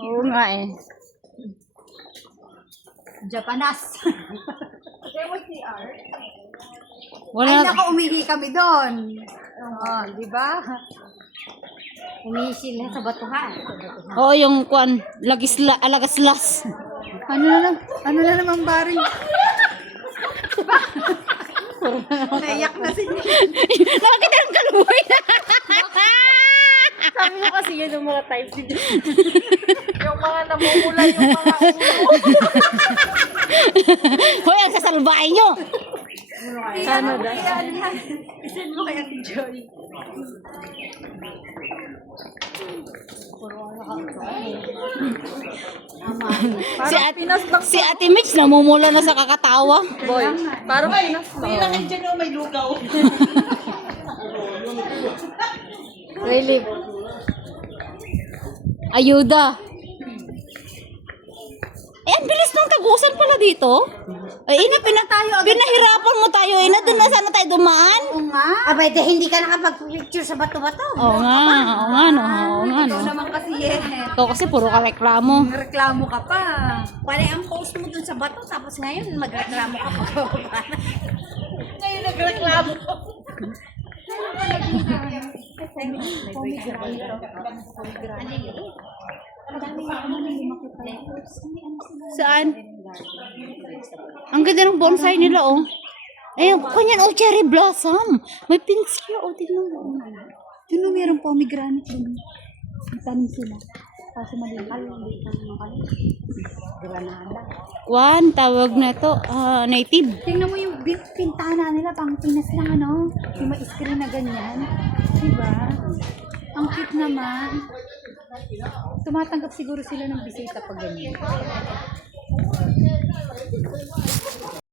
Oo nga eh. Japanas. Wala. Ay, naku, umihi kami doon. Oh, di ba? Umihi sila sa batuhan. Oo, yung kuan, alagaslas. Ano na naman bari? Naiyak na si Nakakita ng kaluboy. Sabi mo kasi yun yung mga type si yung mga namumula yung mga ulo. Hoy, ang sasalbahin nyo. Ano daw? Isin mo kaya si Joy. Si Ate Mitch namumula na sa kakatawa. Boy, parang Pinas lang. Relief. Ayuda. Eh, ang bilis ng tagusan pala dito. Ay, pinahirapan mo tayo. Doon na sana tayo dumaan. Oo nga. Abay, hindi ka nakapag-picture sa bato-bato. Oo nga no. Ikaw naman kasi Ikaw kasi puro ka reklamo. reklamo ka pa. Pare, ang post mo dun sa bato, tapos ngayon magreklamo ka pa. Ngayon nagreklamo ko. Saan? Ang ganda ng bonsai nila, oh. Ayun, kanyan, oh, cherry blossom. May pinks siya, oh, tignan mo. Doon mayroong pomegranate doon. Tanim sila. Kaso malilal, hindi ka naman Granada. Juan, tawag na to, native. Tingnan mo yung pintana nila, pang Pinas lang, ano? Yung may screen na ganyan. Diba? Ang cute naman. Tumatanggap siguro sila ng bisita pag ganyan.